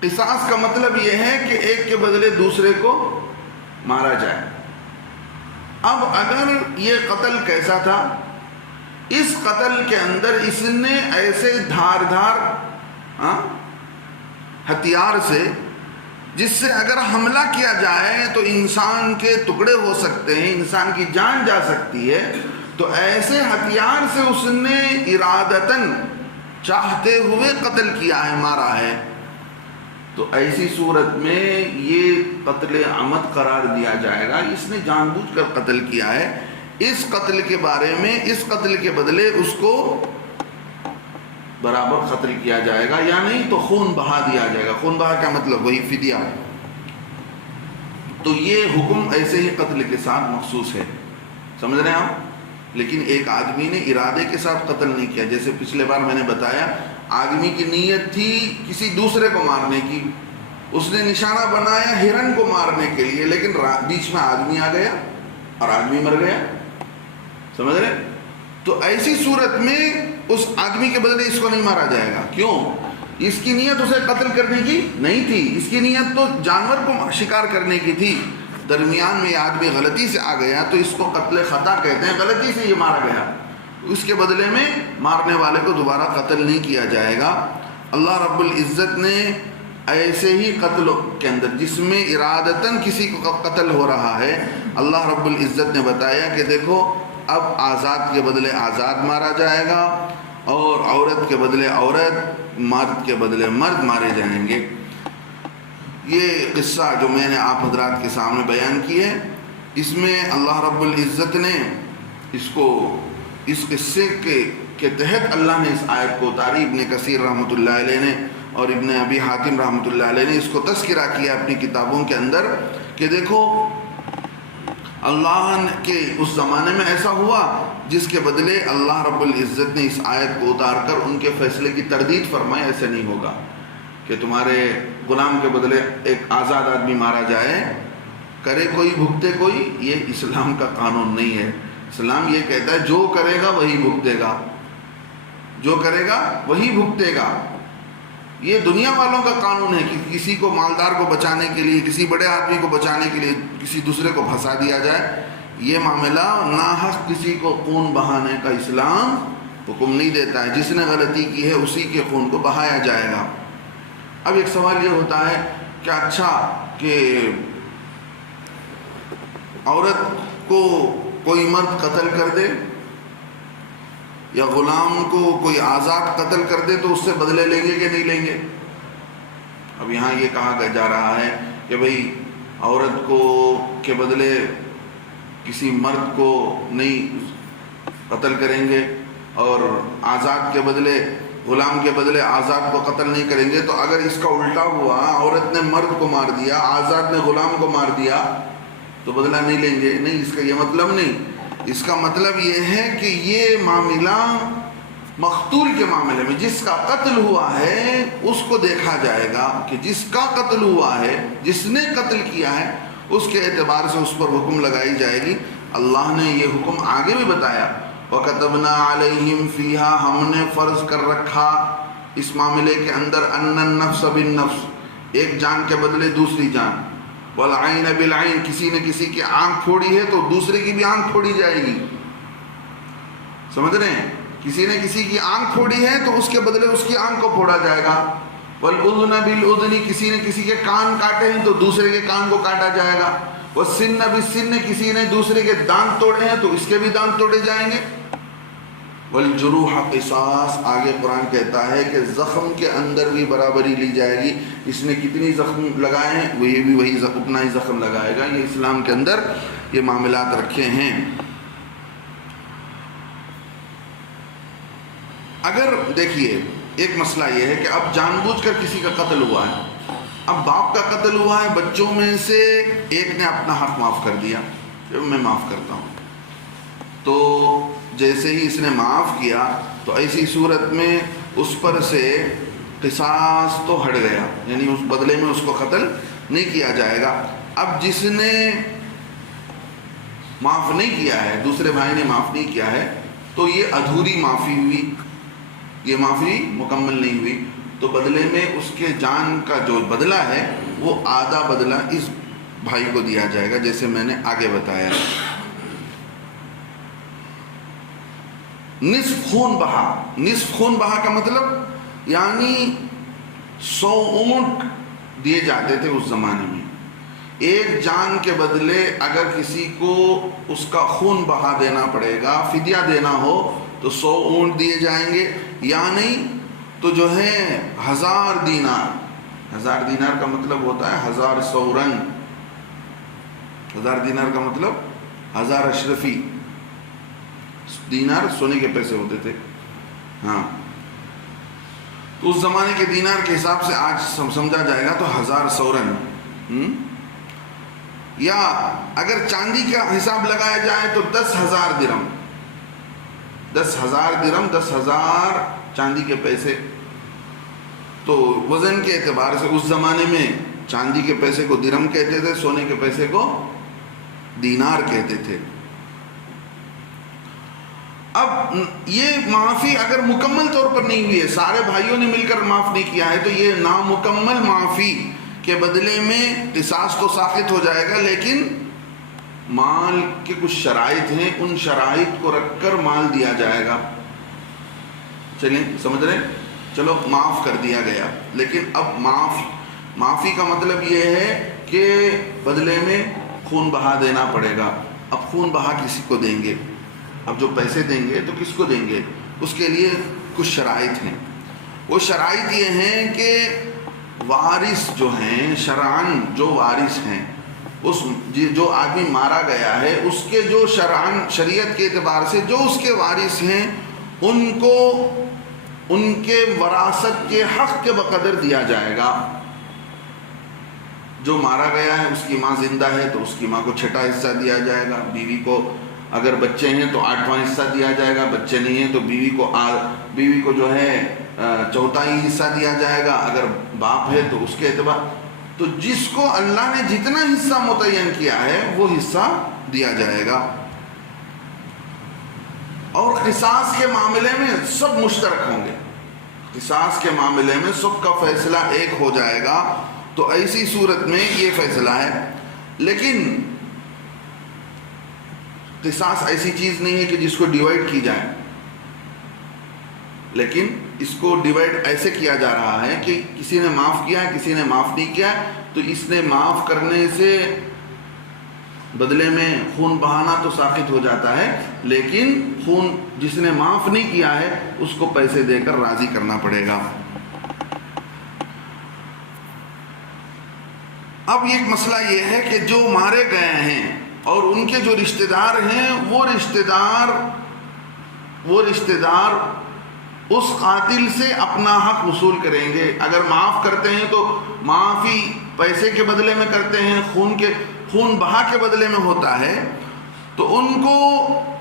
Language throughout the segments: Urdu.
قصاص کا مطلب یہ ہے کہ ایک کے بدلے دوسرے کو مارا جائے۔ اب اگر یہ قتل کیسا تھا، اس قتل کے اندر اس نے ایسے دھاردھار ہتھیار سے، جس سے اگر حملہ کیا جائے تو انسان کے ٹکڑے ہو سکتے ہیں، انسان کی جان جا سکتی ہے، تو ایسے ہتھیار سے اس نے ارادتاً چاہتے ہوئے قتل کیا ہے، مارا ہے، تو ایسی صورت میں یہ قتل عمد قرار دیا جائے گا۔ اس نے جان بوجھ کر قتل کیا ہے، اس قتل کے بارے میں، اس قتل کے بدلے اس کو برابر قتل کیا جائے گا، یا نہیں تو خون بہا دیا جائے گا۔ خون بہا کیا مطلب؟ وہی فدیہ۔ تو یہ حکم ایسے ہی قتل کے ساتھ مخصوص ہے، سمجھ رہے ہیں آپ؟ لیکن ایک آدمی نے ارادے کے ساتھ قتل نہیں کیا، جیسے پچھلے بار میں نے بتایا، آدمی کی نیت تھی کسی دوسرے کو مارنے کی، اس نے نشانہ بنایا ہرن کو مارنے کے لیے، لیکن بیچ میں آدمی آ گیا اور آدمی مر گیا، سمجھ رہے؟ تو ایسی صورت میں اس آدمی کے بدلے اس کو نہیں مارا جائے گا۔ کیوں؟ اس کی نیت اسے قتل کرنے کی نہیں تھی، اس کی نیت تو جانور کو شکار کرنے کی تھی، درمیان میں یہ آدمی غلطی سے آ گیا تو اس کو قتل خطا کہتے ہیں، غلطی سے یہ مارا گیا، اس کے بدلے میں مارنے والے کو دوبارہ قتل نہیں کیا جائے گا۔ اللہ رب العزت نے ایسے ہی قتل کے اندر جس میں ارادتاً کسی کو قتل ہو رہا ہے، اللہ رب العزت نے بتایا کہ دیکھو اب آزاد کے بدلے آزاد مارا جائے گا، اور عورت کے بدلے عورت، مرد کے بدلے مرد مارے جائیں گے۔ یہ قصہ جو میں نے آپ حضرات کے سامنے بیان کی ہے، اس میں اللہ رب العزت نے اس قصے کے تحت اللہ نے اس آیت کو اتاری۔ ابن کثیر رحمۃ اللہ علیہ نے اور ابن ابی حاتم رحمۃ اللہ علیہ نے اس کو تذکرہ کیا اپنی کتابوں کے اندر کہ دیکھو اللہ کے اس زمانے میں ایسا ہوا جس کے بدلے اللہ رب العزت نے اس آیت کو اتار کر ان کے فیصلے کی تردید فرمائی۔ ایسے نہیں ہوگا کہ تمہارے غلام کے بدلے ایک آزاد آدمی مارا جائے، کرے کوئی بھگتے کوئی، یہ اسلام کا قانون نہیں ہے۔ اسلام یہ کہتا ہے جو کرے گا وہی بھگتے گا، جو کرے گا وہی بھگتے گا۔ یہ دنیا والوں کا قانون ہے کہ کسی کو مالدار کو بچانے کے لیے، کسی بڑے آدمی کو بچانے کے لیے کسی دوسرے کو پھنسا دیا جائے، یہ معاملہ ناحق کسی کو خون بہانے کا اسلام حکم نہیں دیتا ہے۔ جس نے غلطی کی ہے اسی کے خون کو بہایا جائے گا۔ اب ایک سوال یہ ہوتا ہے کہ اچھا کہ عورت کو کوئی مرد قتل کر دے یا غلام کو کوئی آزاد قتل کر دے تو اس سے بدلے لیں گے کہ نہیں لیں گے؟ اب یہاں یہ کہا جا رہا ہے کہ بھئی عورت کو کے بدلے کسی مرد کو نہیں قتل کریں گے، اور آزاد کے بدلے، غلام کے بدلے آزاد کو قتل نہیں کریں گے۔ تو اگر اس کا الٹا ہوا، عورت نے مرد کو مار دیا، آزاد نے غلام کو مار دیا، تو بدلہ نہیں لیں گے؟ نہیں، اس کا یہ مطلب نہیں۔ اس کا مطلب یہ ہے کہ یہ معاملہ مقتول کے معاملے میں جس کا قتل ہوا ہے اس کو دیکھا جائے گا کہ جس کا قتل ہوا ہے، جس نے قتل کیا ہے، اس کے اعتبار سے اس پر حکم لگائی جائے گی۔ اللہ نے یہ حکم آگے بھی بتایا، وَكَتَبْنَا عَلَيْهِمْ فِيهَا، ہم نے فرض کر رکھا اس معاملے کے اندر، أَنَّ النَّفْسَ بِالنَّفْسِ، ایک جان کے بدلے دوسری جان، وَالْعَيْنَ بِالْعَيْنِ، کسی نے کسی کی آنکھ پھوڑی ہے تو دوسرے کی بھی آنکھ پھوڑی جائے گی، سمجھ رہے ہیں؟ کسی نے کسی کی آنکھ پھوڑی ہے تو اس کے بدلے اس کی آنکھ کو پھوڑا جائے گا۔ وَالْأُذْنَ بِالْأُذْنِ، کسی نے کسی کے کان کاٹے ہیں تو دوسرے کے کان کو کاٹا جائے گا۔ وَالسِّنَّ بِالسِّنِّ، کسی نے دوسرے کے دانت توڑے ہیں تو اس کے بھی دانت توڑے جائیں گے۔ وَالْجُرُوحَ قِصَاص، آگے قرآن کہتا ہے کہ زخم کے اندر بھی برابری لی جائے گی، اس نے کتنی زخم لگائے ہیں وہی بھی وہی اتنا ہی زخم لگائے گا۔ یہ اسلام کے اندر یہ معاملات رکھے ہیں۔ اگر دیکھیے ایک مسئلہ یہ ہے کہ اب جان بوجھ کر کسی کا قتل ہوا ہے، اب باپ کا قتل ہوا ہے، بچوں میں سے ایک نے اپنا حق معاف کر دیا، میں معاف کرتا ہوں، تو جیسے ہی اس نے معاف کیا تو ایسی صورت میں اس پر سے قصاص تو ہٹ گیا، یعنی اس بدلے میں اس کو قتل نہیں کیا جائے گا۔ اب جس نے معاف نہیں کیا ہے، دوسرے بھائی نے معاف نہیں کیا ہے، تو یہ ادھوری معافی ہوئی، یہ معافی مکمل نہیں ہوئی۔ تو بدلے میں اس کے جان کا جو بدلہ ہے وہ آدھا بدلہ اس بھائی کو دیا جائے گا، جیسے میں نے آگے بتایا۔ نصف خون بہا، نصف خون بہا کا مطلب یعنی 100 اونٹ دیے جاتے تھے اس زمانے میں۔ ایک جان کے بدلے اگر کسی کو اس کا خون بہا دینا پڑے گا، فدیہ دینا ہو، تو 100 اونٹ دیے جائیں گے، یا نہیں تو جو ہے 1000 دینار۔ 1000 دینار کا مطلب ہوتا ہے 1000 سورن۔ 1000 دینار کا مطلب 1000 اشرفی۔ دینار سونے کے پیسے ہوتے تھے، ہاں، تو اس زمانے کے دینار کے حساب سے آج سمجھا جائے گا تو 1000 سورن۔ یا اگر چاندی کا حساب لگایا جائے تو 10,000 درم۔ 10,000 درم، 10,000 چاندی کے پیسے۔ تو وزن کے اعتبار سے اس زمانے میں چاندی کے پیسے کو درم کہتے تھے، سونے کے پیسے کو دینار کہتے تھے۔ اب یہ معافی اگر مکمل طور پر نہیں ہوئی ہے، سارے بھائیوں نے مل کر معاف نہیں کیا ہے، تو یہ نامکمل معافی کے بدلے میں قصاص تو ساقط ہو جائے گا، لیکن مال کے کچھ شرائط ہیں، ان شرائط کو رکھ کر مال دیا جائے گا۔ چلیں سمجھ رہے ہیں؟ چلو معاف کر دیا گیا، لیکن اب معافی کا مطلب یہ ہے کہ بدلے میں خون بہا دینا پڑے گا۔ اب خون بہا کسی کو دیں گے، اب جو پیسے دیں گے تو کس کو دیں گے؟ اس کے لیے کچھ شرائط ہیں۔ وہ شرائط یہ ہیں کہ وارث جو ہیں، شرعاً جو وارث ہیں، اس جو آدمی مارا گیا ہے اس کے جو شرعاً شریعت کے اعتبار سے جو اس کے وارث ہیں، ان کو ان کے وراثت کے حق کے بقدر دیا جائے گا۔ جو مارا گیا ہے اس کی ماں زندہ ہے تو اس کی ماں کو 6واں حصہ دیا جائے گا، بیوی کو اگر بچے ہیں تو 8واں حصہ دیا جائے گا، بچے نہیں ہیں تو بیوی کو جو ہے 4واں حصہ دیا جائے گا، اگر باپ ہے تو اس کے اعتبار، تو جس کو اللہ نے جتنا حصہ متعین کیا ہے وہ حصہ دیا جائے گا۔ اور قصاص کے معاملے میں سب مشترک ہوں گے، قصاص کے معاملے میں سب کا فیصلہ ایک ہو جائے گا۔ تو ایسی صورت میں یہ فیصلہ ہے، لیکن قصاص ایسی چیز نہیں ہے کہ جس کو ڈیوائڈ کی جائے، لیکن اس کو ڈیوائڈ ایسے کیا جا رہا ہے کہ کسی نے معاف کیا ہے، کسی نے معاف نہیں کیا، تو اس نے معاف کرنے سے بدلے میں خون بہانا تو ساقط ہو جاتا ہے، لیکن خون جس نے معاف نہیں کیا ہے اس کو پیسے دے کر راضی کرنا پڑے گا۔ اب ایک مسئلہ یہ ہے کہ جو مارے گئے ہیں اور ان کے جو رشتہ دار ہیں، وہ رشتہ دار اس قاتل سے اپنا حق وصول کریں گے۔ اگر معاف کرتے ہیں تو معافی پیسے کے بدلے میں کرتے ہیں، خون بہا کے بدلے میں ہوتا ہے، تو ان کو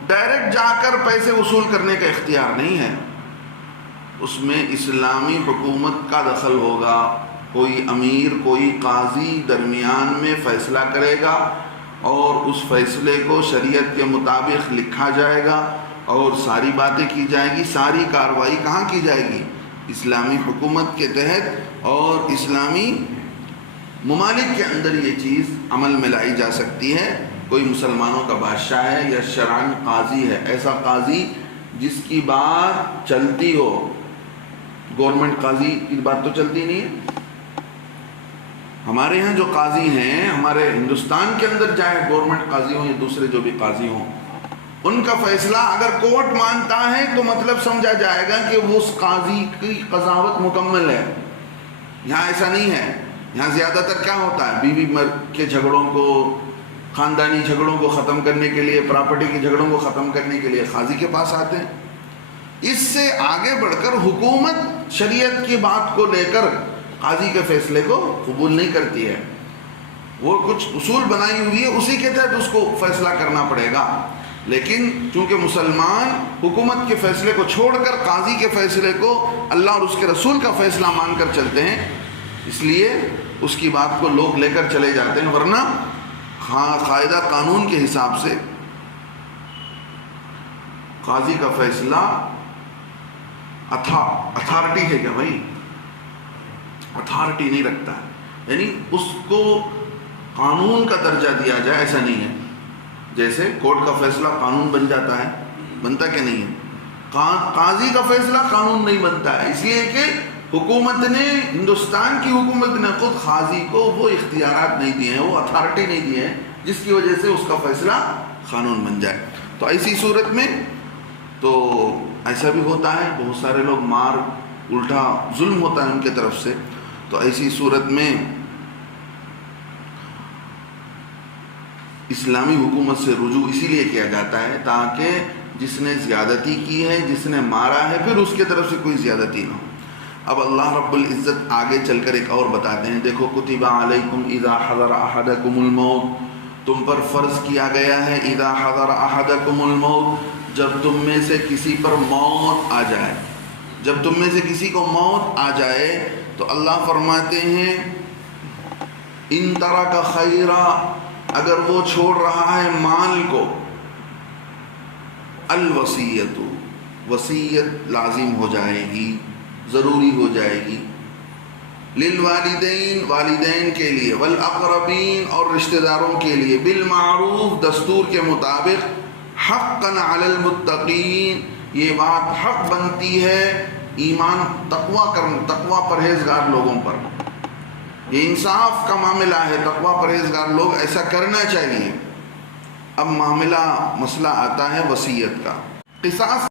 ڈائریکٹ جا کر پیسے وصول کرنے کا اختیار نہیں ہے، اس میں اسلامی حکومت کا دخل ہوگا۔ کوئی امیر، کوئی قاضی درمیان میں فیصلہ کرے گا اور اس فیصلے کو شریعت کے مطابق لکھا جائے گا اور ساری باتیں کی جائے گی۔ ساری کارروائی کہاں کی جائے گی؟ اسلامی حکومت کے تحت، اور اسلامی ممالک کے اندر یہ چیز عمل میں لائی جا سکتی ہے۔ کوئی مسلمانوں کا بادشاہ ہے یا شرعاً قاضی ہے، ایسا قاضی جس کی بات چلتی ہو، گورنمنٹ قاضی کی بات تو چلتی نہیں ہے۔ ہمارے ہاں جو قاضی ہیں، ہمارے ہندوستان کے اندر چاہے گورنمنٹ قاضی ہوں یا دوسرے جو بھی قاضی ہوں، ان کا فیصلہ اگر کورٹ مانتا ہے تو مطلب سمجھا جائے گا کہ وہ اس قاضی کی قضاوت مکمل ہے۔ یہاں ایسا نہیں ہے، یہاں زیادہ تر کیا ہوتا ہے، بیوی مرد کے جھگڑوں کو، خاندانی جھگڑوں کو ختم کرنے کے لیے، پراپرٹی کے جھگڑوں کو ختم کرنے کے لیے قاضی کے پاس آتے ہیں۔ اس سے آگے بڑھ کر حکومت شریعت کی بات کو لے کر قاضی کے فیصلے کو قبول نہیں کرتی ہے، وہ کچھ اصول بنائی ہوئی ہے، اسی کے تحت اس کو فیصلہ کرنا پڑے گا۔ لیکن چونکہ مسلمان حکومت کے فیصلے کو چھوڑ کر قاضی کے فیصلے کو اللہ اور اس کے رسول کا فیصلہ مان کر چلتے ہیں، اس لیے اس کی بات کو لوگ لے کر چلے جاتے ہیں، ورنہ قاعدہ قانون کے حساب سے قاضی کا فیصلہ اتھارٹی ہے کیا بھائی؟ اتھارٹی نہیں رکھتا ہے، یعنی اس کو قانون کا درجہ دیا جائے ایسا نہیں ہے. جیسے کورٹ کا فیصلہ قانون بن جاتا ہے، بنتا کہ نہیں ہے؟ قاضی کا فیصلہ قانون نہیں بنتا ہے، اس لیے کہ حکومت نے، ہندوستان کی حکومت نے خود قاضی کو وہ اختیارات نہیں دیے ہیں، وہ اتھارٹی نہیں دی ہے جس کی وجہ سے اس کا فیصلہ قانون بن جائے. تو ایسی صورت میں تو ایسا بھی ہوتا ہے، بہت سارے لوگ مار الٹا ظلم ہوتا ہے ان کے طرف سے. تو ایسی صورت میں اسلامی حکومت سے رجوع اسی لیے کیا جاتا ہے تاکہ جس نے زیادتی کی ہے، جس نے مارا ہے، پھر اس کے طرف سے کوئی زیادتی نہ ہو. اب اللہ رب العزت آگے چل کر ایک اور بتاتے ہیں، دیکھو کتب علیکم اذا حضر احدکم الموت، تم پر فرض کیا گیا ہے اذا حضر احدکم الموت، جب تم میں سے کسی پر موت آ جائے. جب تم میں سے کسی کو موت آ جائے تو اللہ فرماتے ہیں ان ترک خیرا، اگر وہ چھوڑ رہا ہے مال کو، الوصیت، وصیت لازم ہو جائے گی، ضروری ہو جائے گی، للوالدین، والدین کے لیے، والاقربین اور رشتہ داروں کے لیے، بالمعروف، دستور کے مطابق، حقا علی المتقین، یہ بات حق بنتی ہے ایمان تقوی پرہیزگار لوگوں پر. یہ انصاف کا معاملہ ہے، تقوی پرہیزگار لوگ ایسا کرنا چاہیے. اب مسئلہ آتا ہے وصیت کا. قصاص